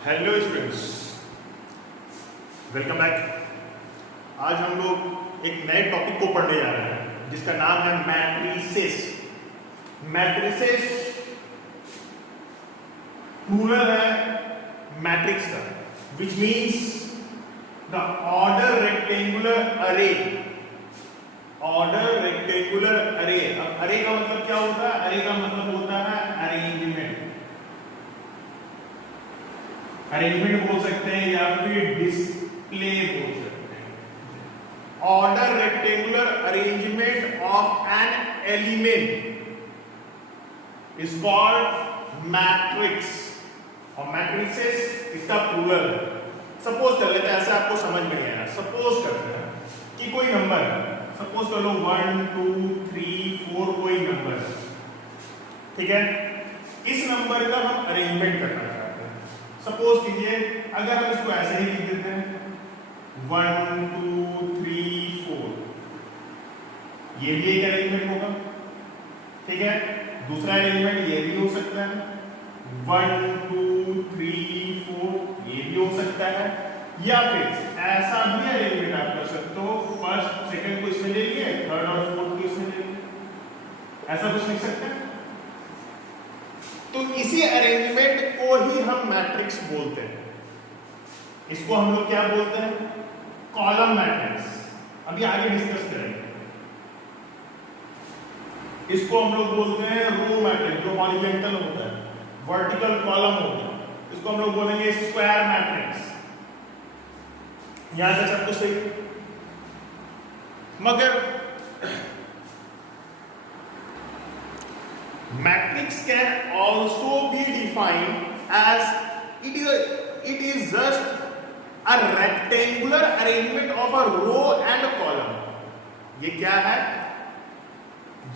Hello students, welcome back. आज हम लोग एक नए टॉपिक को पढ़ने जा रहे हैं जिसका नाम है मैट्रिसेस। मैट्रिसेस प्लूरल है मैट्रिक्स का, which means the order rectangular अरे। ऑर्डर रेक्टेंगुलर अरे। अब अरे का मतलब क्या होता है? अरे का मतलब होता है अरेंजमेंट। अरेंजमेंट बोल सकते हैं या फिर डिस्प्ले बोल सकते हैं। Order rectangular arrangement of an element is called matrix और मैट्रिसेस इसका प्लूरल है। सपोज कर लेते हैं, ऐसे आपको समझ में नहीं आया। सपोज करते हैं कि कोई नंबर है, सपोज कर लो 1 2 3 4 कोई नंबर, ठीक है। इस नंबर का हम अरेंजमेंट करना चाहते हैं। सपोज कीजिए अगर हम इसको ऐसे ही लिख देते हैं 1 2 3 4, ये भी एक अरेंजमेंट होगा, ठीक है। दूसरा अरेंजमेंट ये भी हो सकता है 1 2 3 4, ये भी हो सकता है। या फिर ऐसा भी अरेंजमेंट आप कर सकते हो, फर्स्ट सेकंड को इसमें ले लिए, थर्ड और फोर्थ को इसमें ले लिए, ऐसा कुछ लिख सकते हैं। तो इसी अरेंजमेंट को ही हम मैट्रिक्स बोलते हैं। इसको हम लोग क्या बोलते हैं? Column matrix. अभी आगे डिस्कस करेंगे। इसको हम लोग बोलते हैं रो मैट्रिक्स, जो हॉरिजॉन्टल होता है, वर्टिकल कॉलम होता है, इसको हम लोग बोलेंगे स्क्वायर मैट्रिक्स। यहां तक सब कुछ सही है, मगर matrix can also be defined as it is just a rectangular arrangement of a row and a column. ये क्या है?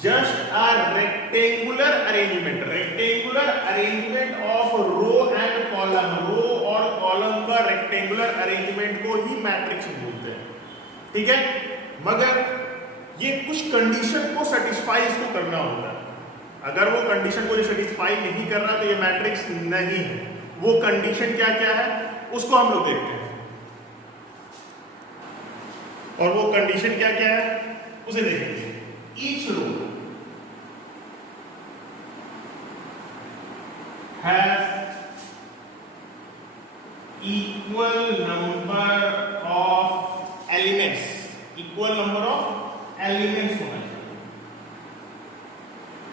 just a rectangular arrangement of row and column। रो और कॉलम का रेक्टेंगुलर अरेंजमेंट को ही मैट्रिक्स बोलते हैं, ठीक है। मगर ये कुछ कंडीशन को सेटिस्फाई इसको करना होता है। अगर वो कंडीशन को सेटिस्फाई नहीं कर रहा तो ये मैट्रिक्स नहीं है। वो कंडीशन क्या क्या है उसको हम लोग देखते हैं, और वो कंडीशन क्या क्या है उसे देखेंगे। Each row has equal number of elements. Equal number of elements होना चाहिए,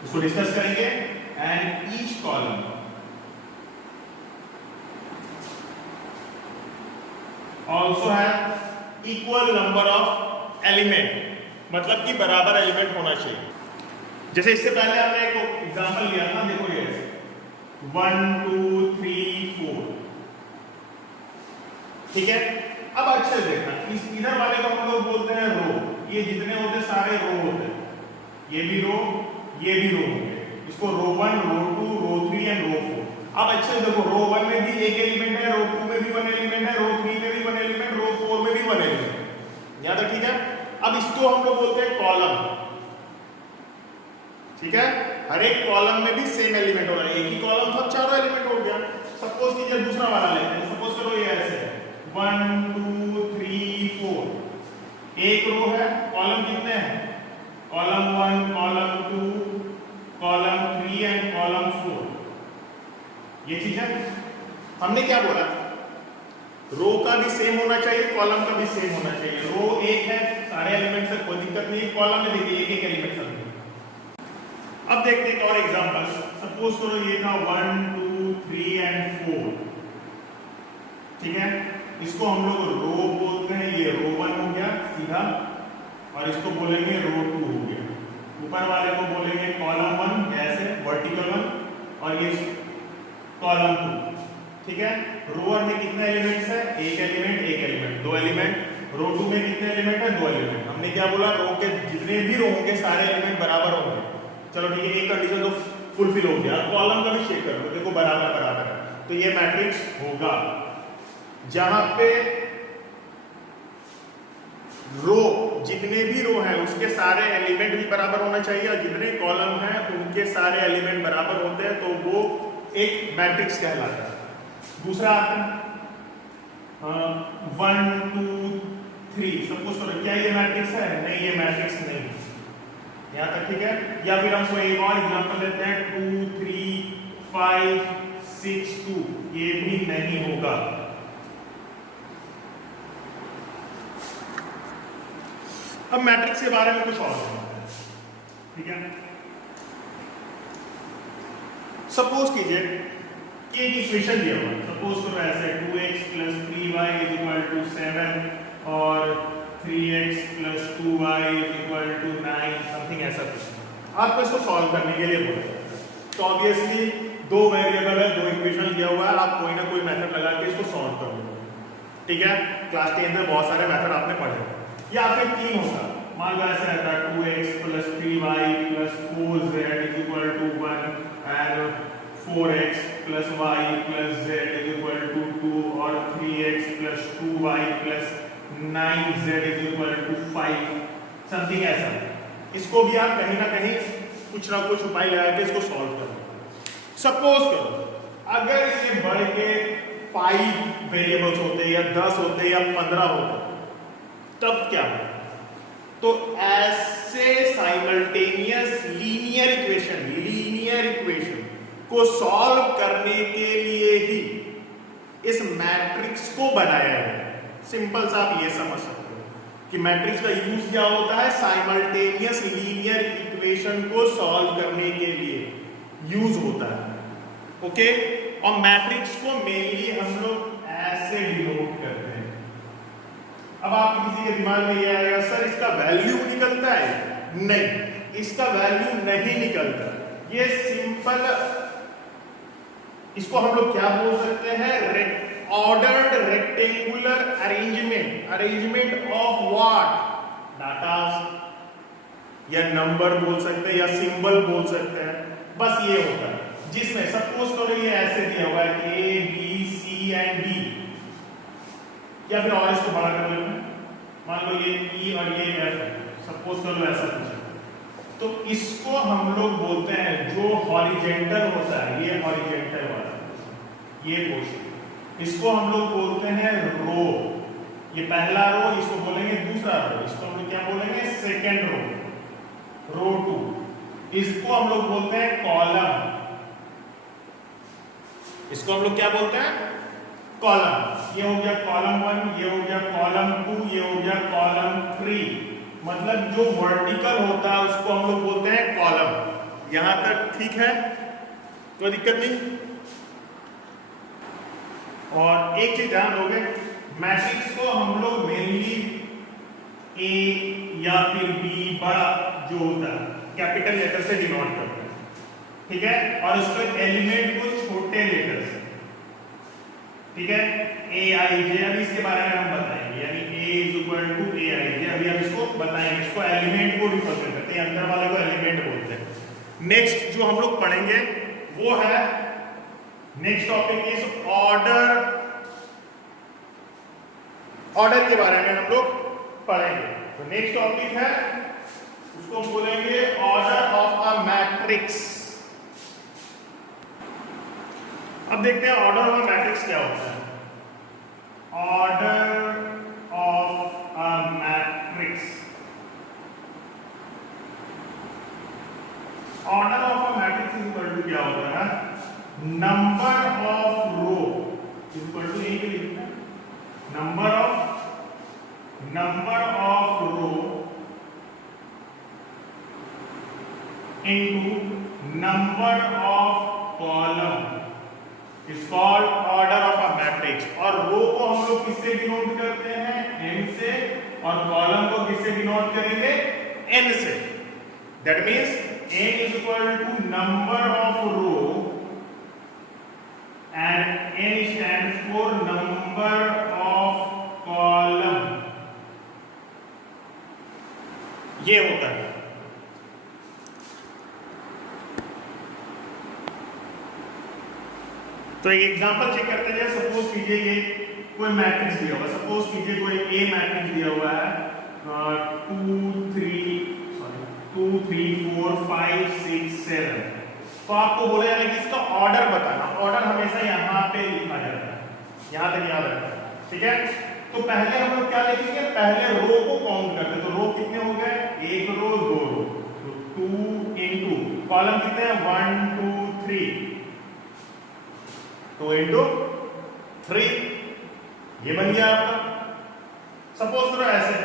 इसको डिस्कस करेंगे। And each column also have equal number of element, मतलब कि बराबर एलिमेंट होना चाहिए। जैसे इससे पहले हमने एक एग्जांपल लिया था, देखो ये 1 2 3 4, ठीक है। अब अच्छे से देखना, इस इधर वाले को हम लोग बोलते हैं रो। ये जितने होते सारे रो होते हैं, ये भी रो, ये भी रो होंगे। इसको रो 1 रो 2 रो 3 एंड रो 4। अब अच्छे से देखो, रो 1 में भी एक एलिमेंट है, रो 2 में भी 1 एलिमेंट है, रो 3 में भी 1 एलिमेंट, रो 4 में भी 1 एलिमेंट। यहां तक ठीक है। अब इसको हम लोग बोलते हैं कॉलम, ठीक है। हर एक कॉलम में भी सेम एलिमेंट होगा। एक ही कॉलम था, चारों एलिमेंट हो गया। सपोज कीजिए दूसरा वाला लेते हैं। सपोज करो ये ऐसे है 1 2 3 4, एक रो है, कॉलम कितने हैं? Column 1 column 2 column 3 and column 4। ये चीज है। हमने क्या बोला? रो का भी सेम होना चाहिए, कॉलम का भी सेम होना चाहिए। रो एक है, सारे एलिमेंट से कोई दिक्कत नहीं। कॉलम में देखिए एक एक एलिमेंट समझिए। अब देखते हैं और एग्जांपल। सपोज करो ये था 1 2 3 एंड 4, ठीक है। इसको हम लोग रो बोलते हैं। ये रो 1 हो गया सीधा, और इसको बोलेंगे रो 2 हो गया। ऊपर वाले को बोलेंगे कॉलम 1 ऐसे वर्टिकल 1, और ये कॉलम 2, ठीक है। रो 1 में कितने एलिमेंट्स है? एक एलिमेंट, दो एलिमेंट। रो 2 में कितने एलिमेंट है? दो एलिमेंट। हमने क्या बोला? रो के जितने भी रो होंगे सारे एलिमेंट बराबर होंगे। चलो ठीक है, एक कंडीशन तो फुलफिल हो गया। कॉलम का भी चेक कर लो, देखो बराबर बराबर है, तो ये मैट्रिक्स होगा। जहां पे रो, जितने भी रो हैं उसके सारे एलिमेंट भी बराबर होना चाहिए, और जितने कॉलम हैं उनके सारे एलिमेंट बराबर होते हैं, तो वो एक मैट्रिक्स कहलाता है। दूसरा आता है 1 2 3, सपोज करो क्या ये मैट्रिक्स है? नहीं, ये मैट्रिक्स नहीं है। यहाँ तक ठीक है। या फिर हम कोई एक और एग्जांपल लेते हैं 2 3 5 6 2, ये भी नहीं होगा। अब मैट्रिक्स के बारे में कुछ और ठीक है। सपोज कीजिए कि एक इक्वेशन दिया हुआ है, सपोज करो ऐसे 2x + 3y = 7 और 3x + 2y = 9, समथिंग ऐसा कुछ। आपको इसको सॉल्व करने के लिए बोला जाता है। तो ऑब्वियसली दो वेरिएबल है, दो इक्वेशन दिया हुआ है, आप कोई ना कोई मेथड लगा के इसको सॉल्व कर लो, ठीक है। क्लास 10 में बहुत सारे मेथड आपने पढ़े। या फिर 3 होगा, मान लो ऐसा रहता है 2x + 3y + 4z = 1 and 4x + y + z = 2 और 3x + 2y + 9z = 5, समथिंग ऐसा। इसको भी आप कहीं ना कहीं कुछ ना कुछ उपाय लगा के इसको सॉल्व करो। सपोज करो अगर ये बढ़ के 5 वेरिएबल्स होते या 10 होते या 15 होते, तब क्या होगा? तो ऐसे साइमल्टेनियस लीनियर इक्वेशन को सॉल्व करने के लिए ही इस मैट्रिक्स को बनाया गया। सिंपल सा आप ये समझ सकते हो कि मैट्रिक्स का यूज क्या होता है? साइमल्टेनियस लीनियर इक्वेशन को सॉल्व करने के लिए यूज होता है, ओके। और मैट्रिक्स को मेनली हम लोग ऐसे डिनोट करते हैं। अब आप किसी के दिमाग में ये आएगा, सर इसका वैल्यू निकलता है? नहीं, इसका वैल्यू नहीं निकलता। ये सिंपल, इसको हम लोग क्या बोल सकते हैं? Ordered rectangular arrangement of what? Data या नंबर बोल सकते हैं या सिंबल बोल सकते हैं। बस ये होता है जिसमें सपोज करो ये ऐसे दिया हुआ है A B C and D, या फिर और इसको बड़ा कर लेते हैं, मान लो ये E और ये F, सपोज करो ऐसा कुछ। तो इसको हम लोग बोलते हैं जो हॉरिजेंटल होता है, ये हॉरिजेंटल वाला ये पोर्शन, इसको हम लोग बोलते हैं रो। ये पहला रो, इसको बोलेंगे दूसरा रो, इसको हम लोग क्या बोलेंगे? सेकेंड रो, रो 2। इसको हम लोग बोलते हैं कॉलम, इसको हम लोग क्या बोलते हैं? कॉलम। ये हो गया कॉलम 1, ये हो गया कॉलम 2, ये हो गया कॉलम 3। मतलब जो वर्टिकल होता है उसको हम लोग बोलते हैं कॉलम। यहां तक ठीक है, कोई दिक्कत नहीं। और एक चीज ध्यान दोगे, मैट्रिक्स को हम लोग मेनली A या फिर B बड़ा जो होता है कैपिटल लेटर से डिनोट करते हैं, ठीक है। और उसके एलिमेंट को छोटे लेटर से, ठीक है। AIJ, अभी इसके बारे में हम बताएंगे, यानी A = AIJ, अभी हम इसको बताएंगे। इसको एलिमेंट को रिप्रेजेंट करते हैं, अंदर वाले को एलिमेंट बोलते हैं। नेक्स्ट जो हम लोग पढ़ेंगे वो है, नेक्स्ट टॉपिक इज ऑर्डर के बारे में हम लोग पढ़ेंगे। तो नेक्स्ट टॉपिक है, उसको बोलेंगे ऑर्डर ऑफ अ मैट्रिक्स। अब देखते हैं ऑर्डर ऑफ अ मैट्रिक्स क्या होता है। Order of a matrix, order of a matrix equal to क्या होता है? Number of row equal to यही पे लिखना है, number of row into number of column is called order of a matrix. और रो को हम लोग किससे डिनोट करते हैं? n से, और कॉलम को किससे डिनोट करेंगे? n से। That means n is equal to number of row and n stands for number of column। ये होता है। तो एक एग्जांपल चेक करते हैं। सपोज कीजिए ये कोई मैट्रिक्स दिया हुआ है, सपोज कीजिए कोई A मैट्रिक्स दिया हुआ है 2 3 4 5 6 7। तो आपको बोला जाएगा कि इसका ऑर्डर बताना। ऑर्डर हमेशा यहाँ पे लिखा जाता है, यहां तक याद रखना, ठीक है। तो पहले हम लोग क्या लिखेंगे, पहले रो को काउंट करते, तो रो कितने हो गए, एक रो दो रो, तो 2 इंटू कॉलम कितने हैं 1 2 3, 2 इंटू 3, ये बन गया आपका। सपोज करो ऐसे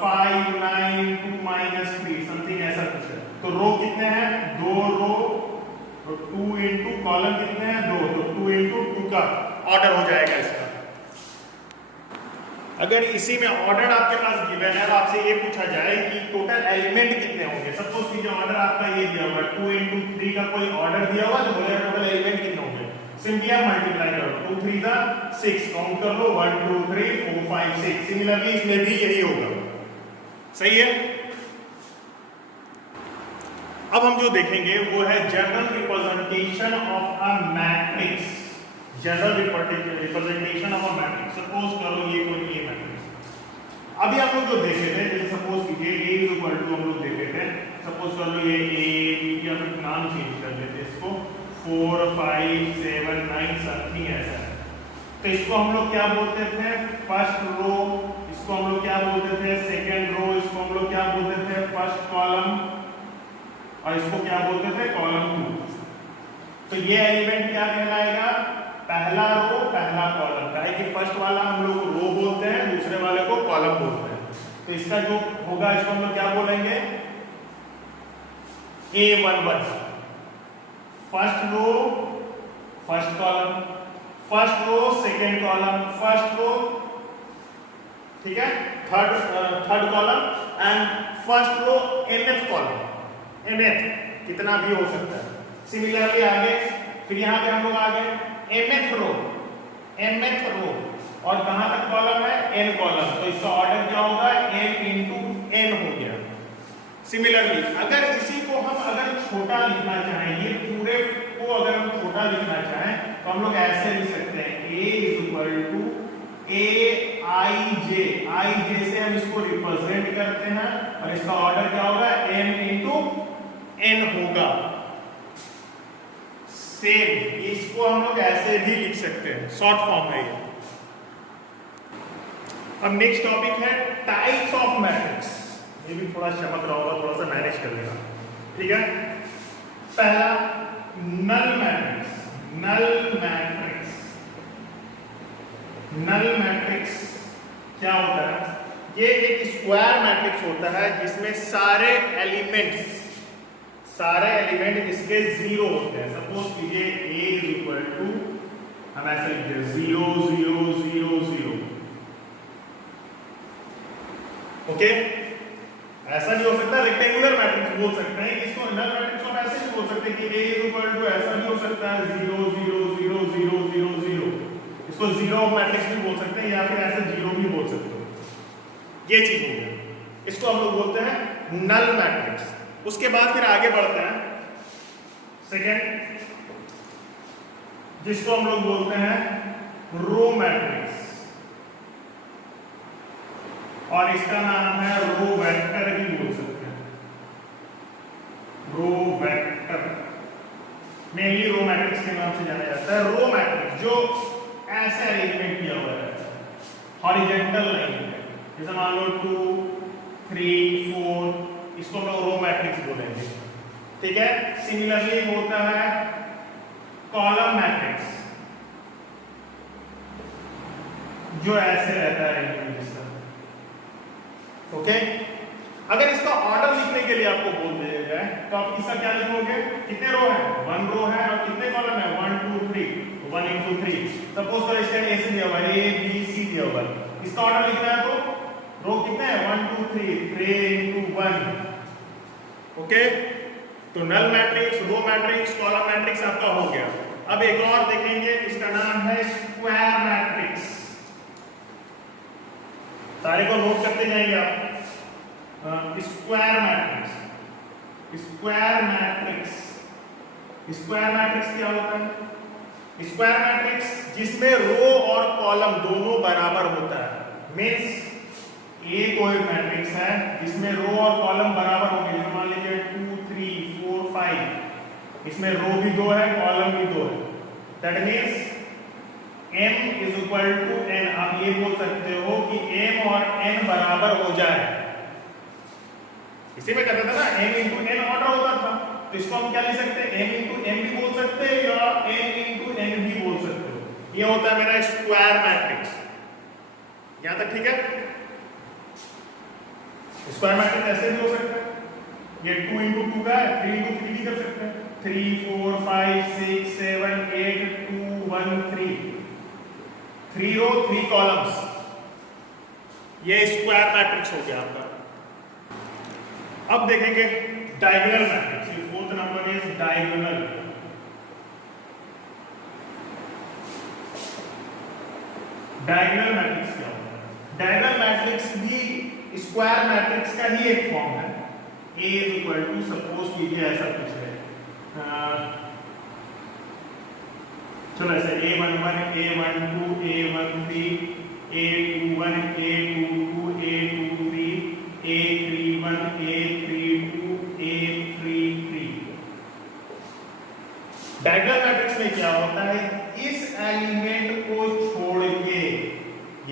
5 9 2 माइनस 3 समथिंग ऐसा कुछ है, तो रो कितने हैं, दो रो, तो 2 इंटू कॉलम कितने हैं 2, तो 2 इंटू 2 का ऑर्डर हो जाएगा इसका। अगर इसी में ऑर्डर आपके पास गिवन है, आपसे ये पूछा जाए कि टोटल एलिमेंट कितने होंगे, सपोज कीजिए ऑर्डर आपका ये दिया हुआ है 2 इंटू 3 का कोई ऑर्डर दिया हुआ, तो बोलेगा टोटल एलिमेंट कितने होंगे, सिंपली आप मल्टीप्लाई करो, 2 3 का 6, काउंट कर लो 1 2 3 4 5 6। सिमिलरली इसमें भी यही होगा, सही है। अब हम जो देखेंगे वो है general representation of a matrix, general representation of a matrix. Suppose करो ये कोई ये मैट्रिक्स, अभी हम लोग जो देखे थे, जैसे सपोज कीजिए a इज इक्वल टू, हम लोग देखे थे, सपोज कर लो ये a, या फिर नाम चेंज कर देते इसको 4 5 7 9 समथिंग ऐसा है, तो इसको हम लोग क्या बोलते थे, फर्स्ट रो, इसको हम लोग क्या बोलते थे, सेकंड रो, इसको हम लोग क्या बोलते थे, फर्स्ट कॉलम, और इसको क्या बोलते थे, कॉलम 2। तो ये एलिमेंट क्या कहलाएगा, पहला रो पहला कॉलम का है, कि फर्स्ट वाला हम लोग रो बोलते हैं, दूसरे वाले को कॉलम बोलते हैं। तो इसका जो होगा इसको हम लोग क्या बोलेंगे, A11, first row first column, first row second column, first row, ठीक है, third column, and first row nth column, nth कितना भी हो सकता है। सिमिलरली आगे फिर यहां पे हम लोग आ गए mth रो, mth रो, और कहां तक कॉलम है, n कॉलम, तो इसका ऑर्डर क्या होगा, n इंटू n हो गया। सिमिलरली अगर इसी को हम अगर छोटा लिखना चाहें, ये पूरे को अगर हम छोटा लिखना चाहें, तो हम लोग ऐसे लिख सकते हैं a is equal to aij से हम इसको रिप्रेजेंट करते हैं, और इसका ऑर्डर क्या होगा, n इंटू n होगा। सेम इसको हम लोग ऐसे भी लिख सकते हैं, शॉर्ट फॉर्म है ये। अब नेक्स्ट टॉपिक है टाइप्स ऑफ मैट्रिक्स, ये भी थोड़ा चमक रहा होगा, थोड़ा सा मैनेज कर लेना, ठीक है। पहला null matrix, null matrix, null matrix क्या होता है, ये एक स्क्वायर मैट्रिक्स होता है जिसमें सारे एलिमेंट इसके जीरो होते हैं। सपोज कीजिए a इज इक्वल टू, हम ऐसे लिखते हैं 0 0 0 0, ओके। ऐसा भी हो सकता है, रेक्टेंगुलर मैट्रिक्स बोल सकते हैं, इसको नल मैट्रिक्स को ऐसे भी बोल सकते हैं कि a इज इक्वल टू, ऐसा भी हो सकता है 0 0 0 0 0 0, इसको जीरो मैट्रिक्स भी बोल सकते हैं, या फिर ऐसे जीरो भी बोल सकते हो, ये चीज हो गया, इसको हम लोग बोलते हैं नल मैट्रिक्स। उसके बाद फिर आगे बढ़ते हैं सेकेंड, जिसको हम लोग बोलते हैं रो मैट्रिक्स, और इसका नाम है रो वेक्टर भी बोल सकते हैं, row vector, mainly row matrix के नाम से जाना जाता है। रो मैट्रिक्स जो ऐसे अरेंजमेंट किया हुआ है हॉरिजॉन्टल लाइन पे, जैसे मान लो 2 3 4, इसको हम लोग रो मैट्रिक्स बोलेंगे, ठीक है। सिमिलरली होता है कॉलम मैट्रिक्स, जो ऐसे रहता है इसका, ओके। अगर इसका ऑर्डर लिखने के लिए आपको बोल दिया जाए, तो आप इसका क्या लिखोगे, कितने रो है, 1 रो है, और कितने कॉलम है 1 2 3, 1 इंटू 3। सपोज करो इसका ऐसे दिया हुआ है, a b c दिया हुआ है, इसका ऑर्डर लिखना है, तो रो कितने हैं 1 2 3 इंटू 1, ओके। तो null matrix, row matrix, column matrix आपका हो गया। अब एक और देखेंगे, इसका नाम है स्क्वायर मैट्रिक्स, सारे को नोट करते जाएंगे आप। Square matrix, square matrix, square matrix क्या होता है, स्क्वायर मैट्रिक्स जिसमें रो और कॉलम दोनों बराबर होता है, मीन्स ए कोई मैट्रिक्स है जिसमें रो और कॉलम बराबर होंगे, जैसे मान लीजिए 2 3 4 5, इसमें रो भी 2 है, कॉलम भी 2 है, that means m is equal to n, आप ये बोल सकते हो कि m और n बराबर हो जाए। इसी में कहते थे ना m इंटू n ऑर्डर होता था, तो इसको हम क्या लिख सकते हैं, m इंटू n भी बोल सकते हैं या n इंटू n भी बोल सकते हो। ये होता है मेरा स्क्वायर मैट्रिक्स। यहां तक ठीक है? स्क्वायर मैट्रिक्स ऐसे भी हो सकता है, ये 2 इंटू 2 का है, 3 इंटू 3 भी कर सकते हैं, 3 4 5 6 7 8 2 1 3, 3 रो 3 कॉलम्स, ये स्क्वायर मैट्रिक्स हो गया आपका। अब देखेंगे डायगोनल मैट्रिक्स, ये fourth number is diagonal. Diagonal matrix क्या होता है? डायगोनल मैट्रिक्स भी स्क्वायर मैट्रिक्स का ही एक फॉर्म है। A is equal to, suppose कीजिए ऐसा कुछ है, चलो ऐसे A11 A12 A13 A21 A22 A23 A31 A32 A33। Diagonal matrix में क्या होता है, इस एलिमेंट को छोड़ के,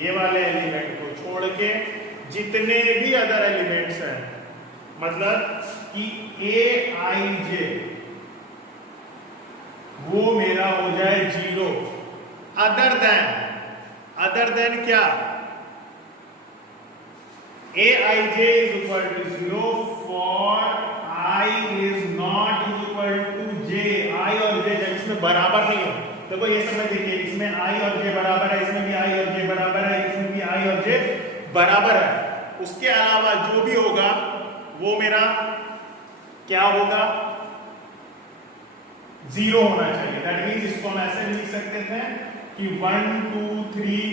ये वाले एलिमेंट को छोड़ के जितने भी अदर एलिमेंट्स हैं, मतलब कि Aij वो मेरा हो जाए 0, अदर देन क्या, Aij is equal to 0 for I is not equal to j, I और j जब इसमें बराबर नहीं हो। देखो ये समझ देखिए, इसमें I और j बराबर है, इसमें भी I और j बराबर है, इसमें भी I और j बराबर है, उसके अलावा जो भी होगा वो मेरा क्या होगा, 0 होना चाहिए। दैट मीन्स इसको हम ऐसे लिख सकते थे कि 1 2 3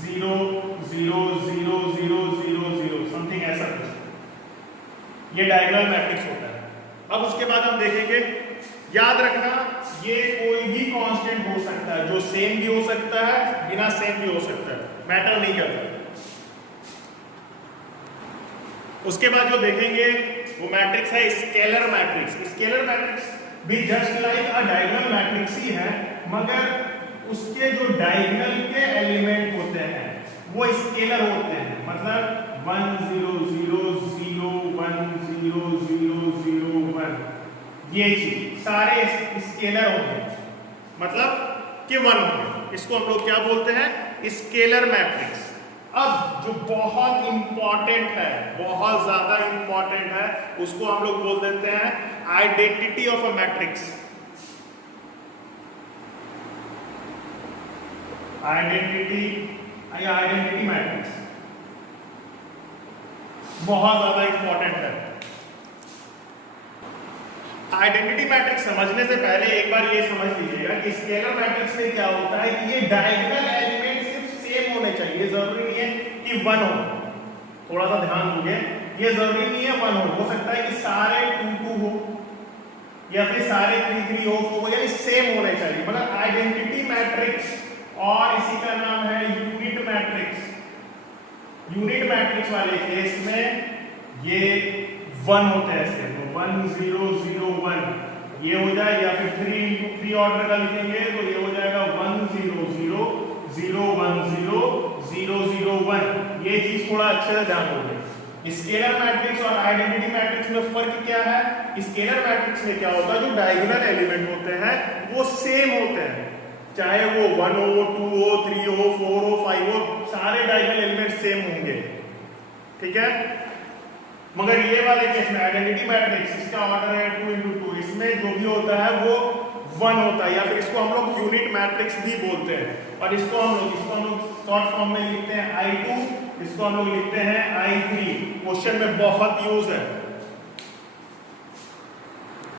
0 0 0 0 0 0 समथिंग ऐसा कुछ, ये डायगोनल मैट्रिक्स होता है। अब उसके बाद हम देखेंगे, याद रखना ये कोई भी कांस्टेंट हो सकता है, जो सेम भी हो सकता है, बिना सेम भी हो सकता है, मैटर नहीं करता। उसके बाद जो देखेंगे वो मैट्रिक्स है स्केलर मैट्रिक्स। स्केलर मैट्रिक्स भी just like a diagonal matrix ही है, मगर उसके जो डायगोनल के एलिमेंट होते हैं वो स्केलर होते हैं, मतलब 1 0 0 0 1 0 0 0 1, ये चीज सारे स्केलर होंगे, मतलब कि 1 होंगे। इसको हम लोग क्या बोलते हैं, स्केलर मैट्रिक्स। अब जो बहुत इंपॉर्टेंट है, बहुत ज्यादा इंपॉर्टेंट है, उसको हम लोग बोल देते हैं identity of a matrix. Identity या आइडेंटिटी मैट्रिक्स बहुत ज्यादा इंपॉर्टेंट है। आइडेंटिटी मैट्रिक्स समझने से पहले एक बार ये समझ लीजिएगा कि स्केलर मैट्रिक्स में क्या होता है कि ये डायगोनल एलिमेंट सिर्फ सेम होने चाहिए, जरूरी नहीं है कि 1 हो। थोड़ा सा ध्यान दोगे, ये जरूरी नहीं है 1 हो सकता है कि सारे 2 2 हो या फिर सारे 3 3 हो, यानी सेम होने चाहिए, मतलब आइडेंटिटी मैट्रिक्स। और इसी का नाम है यूनिट मैट्रिक्स। यूनिट मैट्रिक्स वाले केस में ये 1 होते हैं ऐसे, तो 1 0 0 1 ये हो जाए, या फिर 3 into 3 ऑर्डर का लिखेंगे तो ये हो जाएगा 1 0 0 0 1 0 0 0 1। ये चीज थोड़ा अच्छे से ध्यान दोगे। स्केलर मैट्रिक्स और आइडेंटिटी मैट्रिक्स में फर्क क्या है? स्केलर मैट्रिक्स में क्या होता है, जो डायगोनल एलिमेंट होते हैं वो सेम होते हैं, चाहे वो 1 हो 2 हो 3 हो 4 हो 5 हो, सारे डायगोनल एलिमेंट सेम होंगे, ठीक है। मगर ये वाले केस में आइडेंटिटी मैट्रिक्स, इसका ऑर्डर है 2 into 2, इसमें जो भी होता है वो 1 होता है, या फिर इसको हम लोग यूनिट मैट्रिक्स भी बोलते हैं। और इसको हम लोग शॉर्ट फॉर्म में लिखते हैं I2, इसको हम लोग लिखते हैं I3। क्वेश्चन में बहुत यूज है।